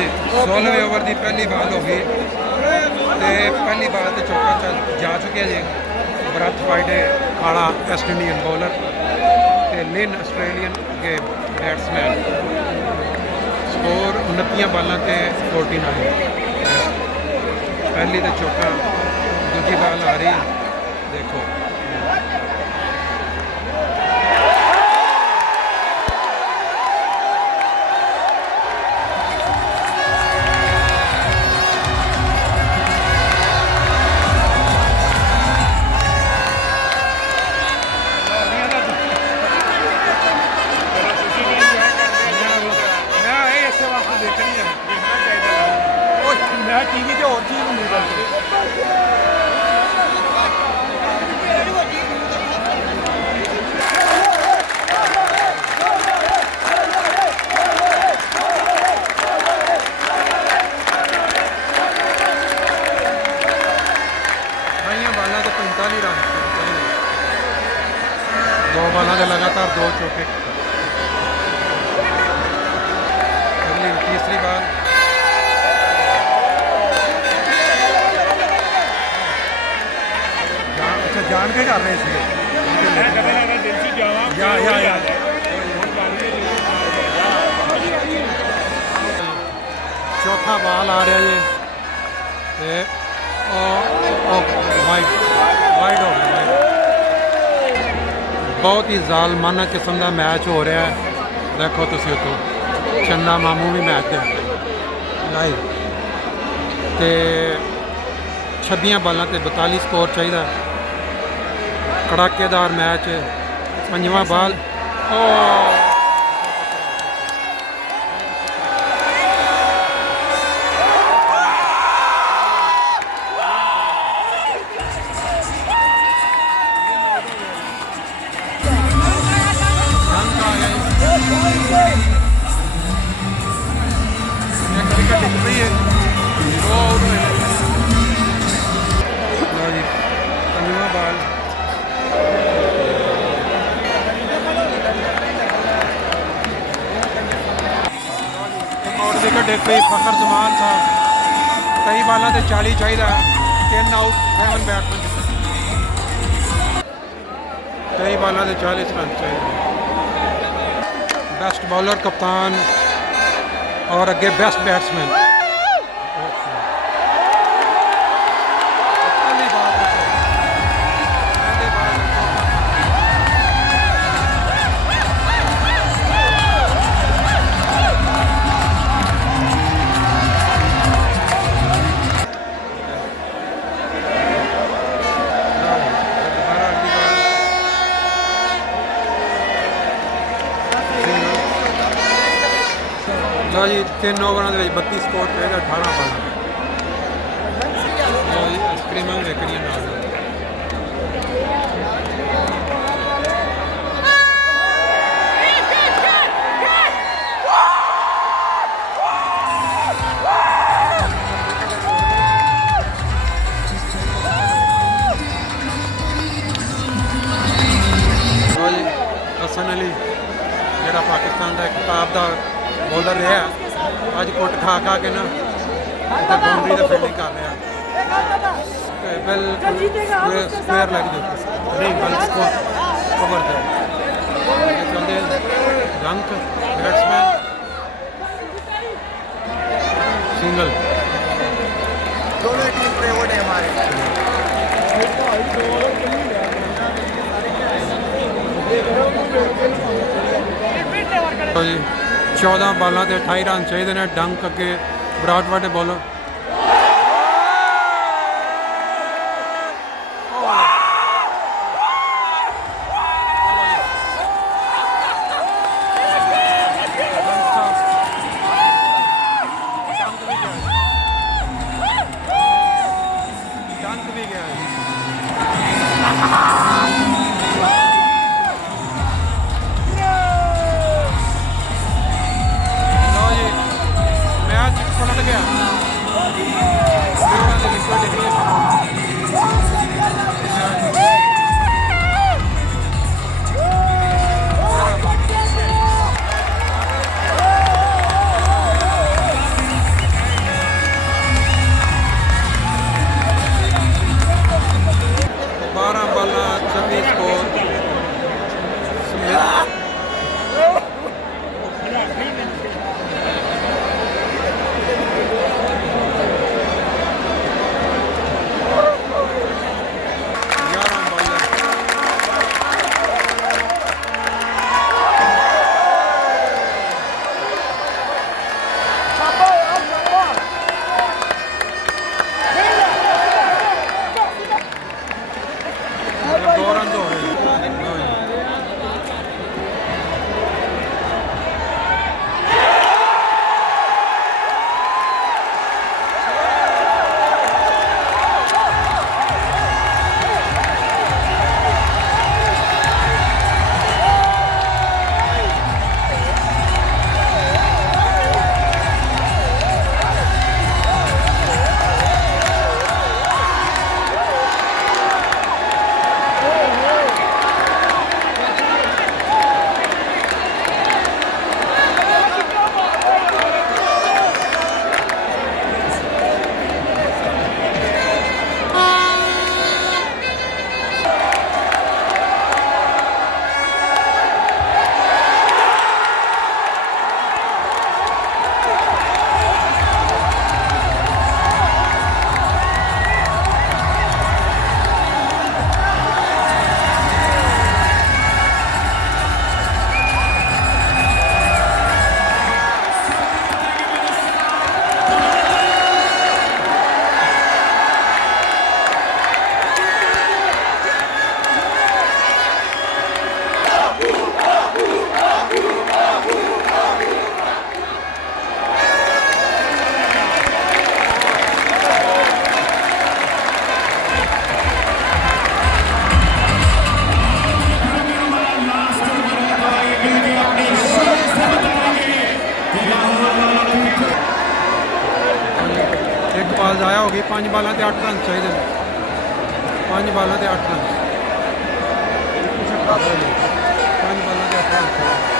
जी 16वें over की पहली ball हो गई तो पहली बॉल तो चौका जा चुके जी भरत वाइडे खाड़ा वेस्ट इंडियन बॉलर तो लिन आस्ट्रेलियन के बैट्समैन स्कोर 29 बॉलों से 49 पहली तो चौका दूजी बॉल आ रही देखो टीवी ਤੇ ਹੋਰ ਚੀਜ਼ ਹੁੰਦੀ ਹੈ बालों तो 45 रन दो बालों के लगातार दो चौके अगली तीसरी बाल अच्छा जान के कर रहे थे चौथा बाल आ रहा जी वाइड वाइड हो गया बहुत ही जालमाना किस्म का मैच हो रहा है देखो तुम उतो चन्ना मामू भी मैच दे लाइव तो 26 बालों से 42 स्कोर चाहिए कड़ाकेदार मैच 5वां बाल विकेट एक पे फखर जमान था कई बालों से 40 चाहिए 10 आउट 7 बैट्समैन कई बालों से 40 रन चाहिए बेस्ट बॉलर कप्तान और अगे बेस्ट बैट्समैन लो जी 3 ओवरों के 32 स्कोर चाहिए 18 बाल लो जी आइसक्रीम वेकड़ी लो जी हसन अली जोड़ा पाकिस्तान का किताब का बॉलर रहा अज कुट खा खा के ना बाउंड्री का फील्डिंग कर रहा बिल्कुल स्क्वेयर लग जाती नहीं बल्कि कवर दे चलते रंक बैट्समैन सिंगल दोनों टीम फेवरेट है हमारे तो जी 14 बालों से 28 रन चाहिए ने डंक अगे विराट वाडे बॉलर डंक भी गया मैच पलट गया ਬਾਲ ਜ਼ਾਇਆ ਹੋ ਗਈ 5 ਬਾਲਾਂ ਤੇ 8 ਰਨ ਚਾਹੀਦੇ ਨੇ 5 ਬਾਲਾਂ ਤੇ 8 ਰਨ 5 ਬਾਲਾਂ ਤੇ 8 ਰਨ ਚਾਹੀਦੇ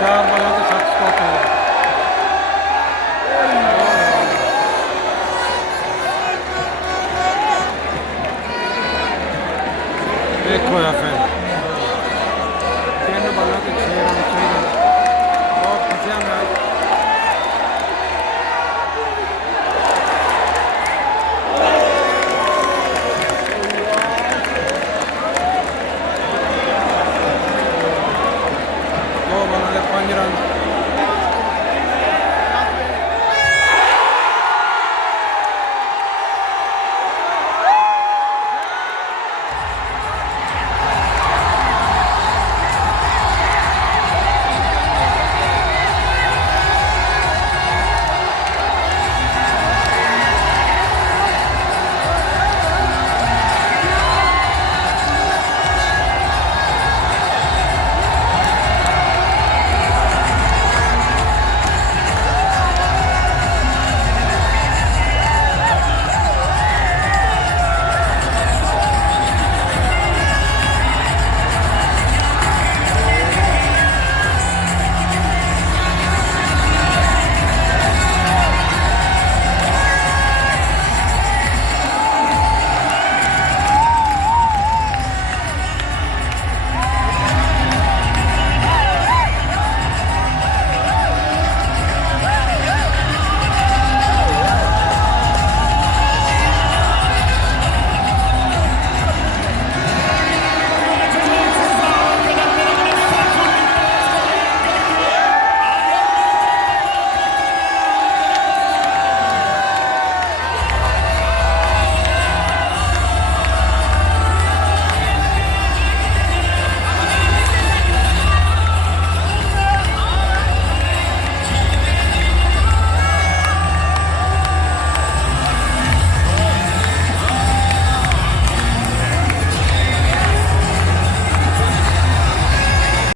चार बालों के 7 स्कोर है देखो यार